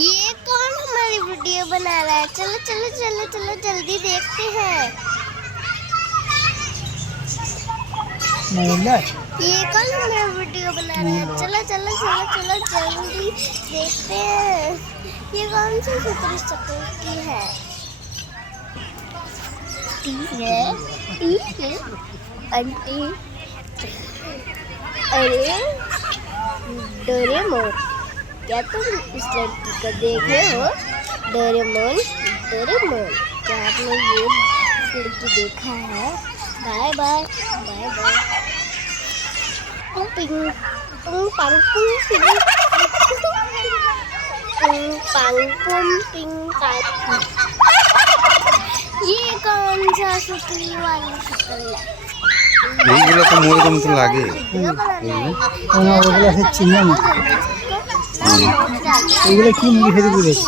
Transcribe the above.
ये कौन हमारी वीडियो बना रहा है? चलो चलो चलो चलो जल्दी देखते हैं। ये कौन हमारी वीडियो बना रहा है? चलो चलो चलो चलो जल्दी देखते हैं। ये कौन सी सुतरी की है? ठीक है आंटी। अरे डोरेमोन, क्या तुम इस लड़की को देखे हो? डोरेमोन डोरेमोन, क्या आपने ये लड़की देखा है? Bye bye bye bye. पिंग पुंग पांग पुंग पिंग पुंग पांग पुंग पिंग पांग। ये कौन सा सुतली वाली सुतली है? এইগুলো তো ময়ূরের মতো লাগে। এগুলো কি মুরগি খেতে বলেছে?